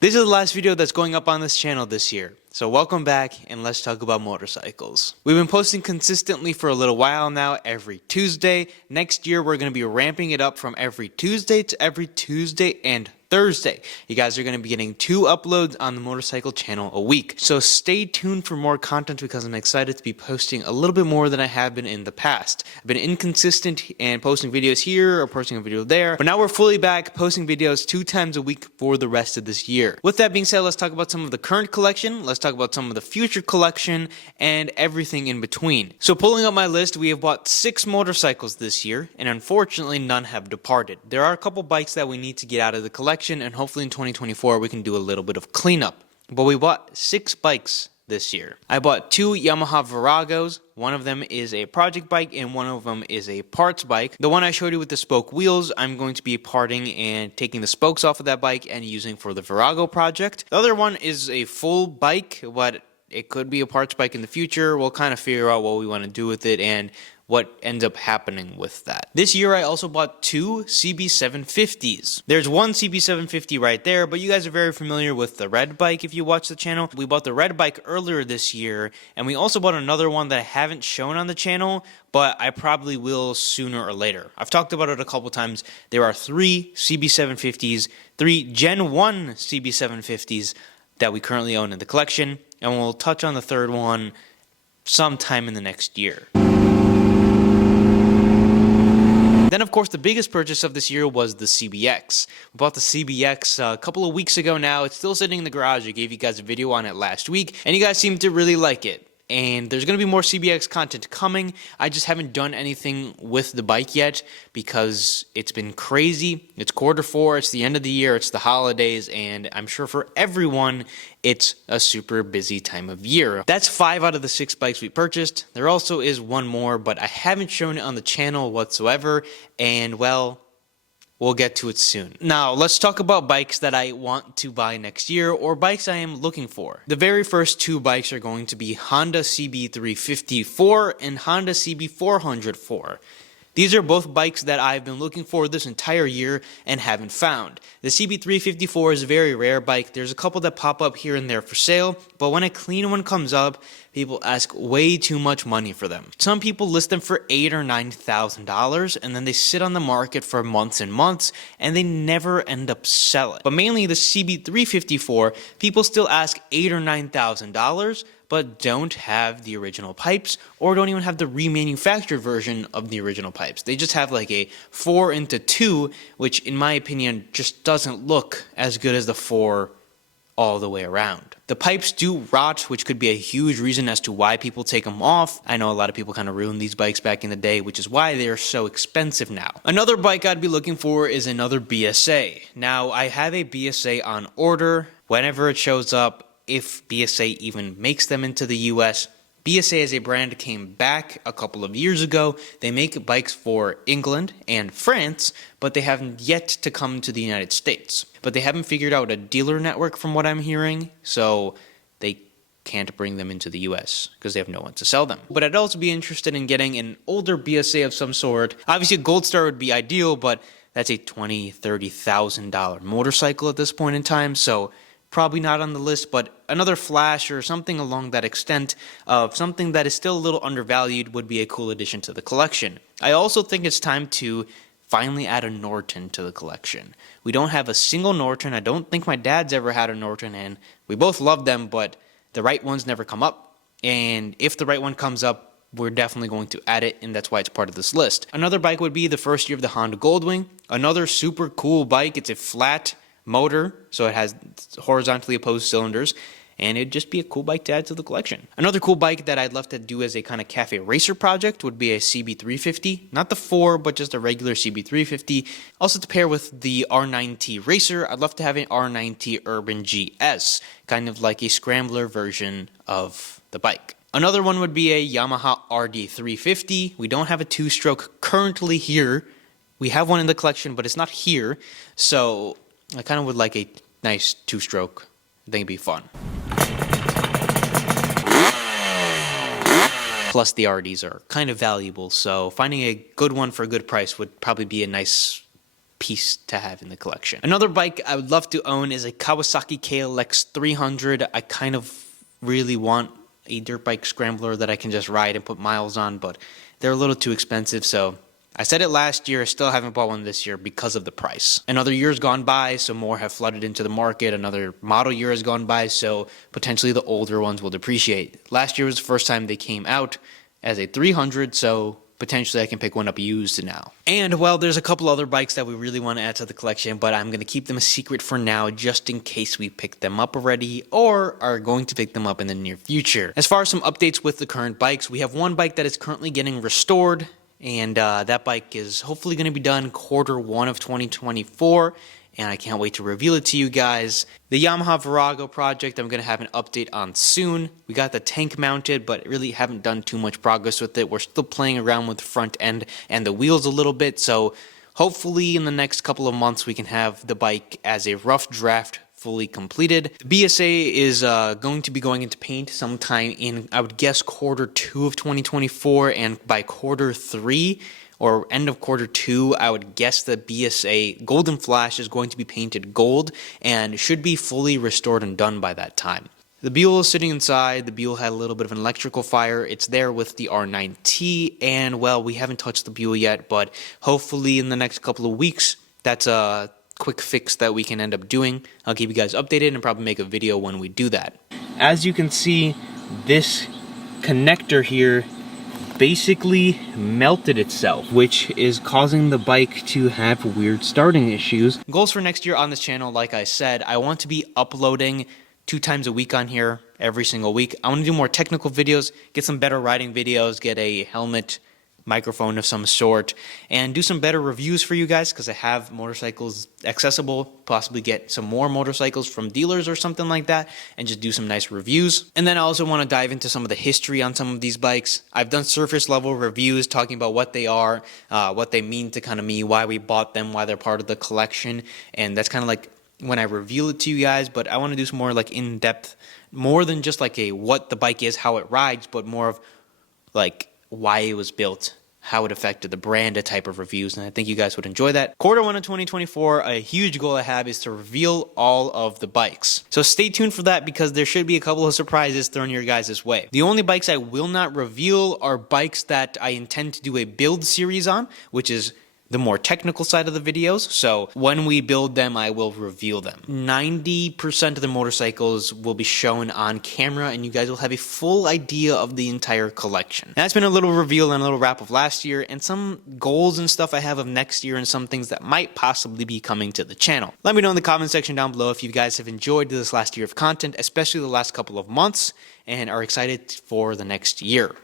This is the last video that's going up on this channel this year, so welcome back and let's talk about motorcycles. We've been posting consistently for a little while now, every Tuesday. Next year we're going to be ramping it up from every Tuesday to every Tuesday and Thursday. You guys are going to be getting 2 uploads on the motorcycle channel a week. So stay tuned for more content because I'm excited to be posting a little bit more than I have been in the past. I've been inconsistent and posting videos here or posting a video there, but now we're fully back posting videos 2 times a week for the rest of this year. With that being said, let's talk about some of the current collection, let's talk about some of the future collection, and everything in between. So pulling up my list, we have bought 6 motorcycles this year, and unfortunately none have departed. There are a couple bikes that we need to get out of the collection, and hopefully in 2024 we can do a little bit of cleanup. But we bought 6 bikes this year. I bought 2 Yamaha Viragos. One of them is a project bike and one of them is a parts bike. The one I showed you with the spoke wheels, I'm going to be parting and taking the spokes off of that bike and using for the Virago project. The other one is a full bike, but it could be a parts bike in the future. We'll kind of figure out what we want to do with it and what ends up happening with that. This year I also bought 2 CB750s. There's one CB750 right there, but you guys are very familiar with the red bike if you watch the channel. We bought the red bike earlier this year, and we also bought another one that I haven't shown on the channel, but I probably will sooner or later. I've talked about it a couple times. There are 3 CB750s, 3 Gen 1 CB750s that we currently own in the collection, and we'll touch on the third one sometime in the next year. Then, of course, the biggest purchase of this year was the CBX. We bought the CBX a couple of weeks ago now. It's still sitting in the garage. I gave you guys a video on it last week, and you guys seem to really like it. And there's going to be more CBX content coming. I just haven't done anything with the bike yet because it's been crazy. It's Q4, it's the end of the year, it's the holidays, and I'm sure for everyone, it's a super busy time of year. That's 5 out of the 6 bikes we purchased. There also is one more, but I haven't shown it on the channel whatsoever, and well, we'll get to it soon. Now, let's talk about bikes that I want to buy next year or bikes I am looking for. The very first 2 bikes are going to be Honda CB350-4 and Honda CB400-4. These are both bikes that I've been looking for this entire year and haven't found. The CB354 is a very rare bike. There's a couple that pop up here and there for sale, but when a clean one comes up, people ask way too much money for them. Some people list them for $8,000 or $9,000, and then they sit on the market for months and months, and they never end up selling. But mainly the CB354, people still ask $8,000 or $9,000, but don't have the original pipes or don't even have the remanufactured version of the original pipes. They just have like a 4x2, which in my opinion just doesn't look as good as the 4 all the way around. The pipes do rot, which could be a huge reason as to why people take them off. I know a lot of people kind of ruined these bikes back in the day, which is why they are so expensive now. Another bike I'd be looking for is another BSA. Now, I have a BSA on order. Whenever it shows up, if BSA even makes them into the US. BSA as a brand came back a couple of years ago. They make bikes for England and France, but they haven't yet to come to the United States. But they haven't figured out a dealer network from what I'm hearing, so they can't bring them into the US because they have no one to sell them. But I'd also be interested in getting an older BSA of some sort. Obviously, a Gold Star would be ideal, but that's a $20,000, $30,000 motorcycle at this point in time, so probably not on the list, but another Flash or something along that extent of something that is still a little undervalued would be a cool addition to the collection. I also think it's time to finally add a Norton to the collection. We don't have a single Norton. I don't think my dad's ever had a Norton, and we both love them, but the right ones never come up. And if the right one comes up, we're definitely going to add it, and that's why it's part of this list. Another bike would be the first year of the Honda Goldwing. Another super cool bike. It's a flat motor, so it has horizontally opposed cylinders, and it'd just be a cool bike to add to the collection. Another cool bike that I'd love to do as a kind of cafe racer project would be a CB350, not the 4, but just a regular CB350. Also to pair with the R9T Racer, I'd love to have an R9T Urban GS, kind of like a scrambler version of the bike. Another one would be a Yamaha RD350. We don't have a 2-stroke currently here. We have one in the collection, but it's not here, so I kind of would like a nice 2-stroke. I think it'd be fun. Plus the RDs are kind of valuable, so finding a good one for a good price would probably be a nice piece to have in the collection. Another bike I would love to own is a Kawasaki KLX 300. I kind of really want a dirt bike scrambler that I can just ride and put miles on, but they're a little too expensive, so I said it last year, I still haven't bought one this year because of the price. Another year's gone by, so more have flooded into the market. Another model year has gone by, so potentially the older ones will depreciate. Last year was the first time they came out as a 300, so potentially I can pick one up used now. And, well, there's a couple other bikes that we really want to add to the collection, but I'm going to keep them a secret for now just in case we pick them up already or are going to pick them up in the near future. As far as some updates with the current bikes, we have one bike that is currently getting restored, and that bike is hopefully going to be done Q1 of 2024, and I can't wait to reveal it to you guys. The Yamaha Virago project, I'm going to have an update on soon. We got the tank mounted, but really haven't done too much progress with it. We're still playing around with the front end and the wheels a little bit, so hopefully in the next couple of months we can have the bike as a rough draft fully completed. The BSA is going to be going into paint sometime in, I would guess, Q2 of 2024, and by Q3 or end of Q2, I would guess the BSA Golden Flash is going to be painted gold and should be fully restored and done by that time. The Buell is sitting inside. The Buell had a little bit of an electrical fire. It's there with the R9T, and, well, we haven't touched the Buell yet, but hopefully in the next couple of weeks, that's a quick fix that we can end up doing. I'll keep you guys updated and probably make a video when we do that. As you can see, this connector here basically melted itself, which is causing the bike to have weird starting issues. Goals for next year on this channel, like I said, I want to be uploading 2 times a week on here, every single week. I want to do more technical videos, get some better riding videos, get a helmet, microphone of some sort, and do some better reviews for you guys because I have motorcycles accessible, possibly get some more motorcycles from dealers or something like that, and just do some nice reviews. And then I also want to dive into some of the history on some of these bikes. I've done surface level reviews talking about what they are, what they mean to kind of me, why we bought them, why they're part of the collection, and that's kind of like when I reveal it to you guys. But I want to do some more like in-depth, more than just like a what the bike is, how it rides, but more of like why it was built, how it affected the brand, a type of reviews, and I think you guys would enjoy that. Q1 of 2024, a huge goal I have is to reveal all of the bikes. So stay tuned for that because there should be a couple of surprises thrown your guys' way. The only bikes I will not reveal are bikes that I intend to do a build series on, which is the more technical side of the videos. So when we build them, I will reveal them. 90% of the motorcycles will be shown on camera, and you guys will have a full idea of the entire collection. And that's been a little reveal and a little wrap of last year, and some goals and stuff I have of next year, and some things that might possibly be coming to the channel. Let me know in the comment section down below if you guys have enjoyed this last year of content, especially the last couple of months, and are excited for the next year.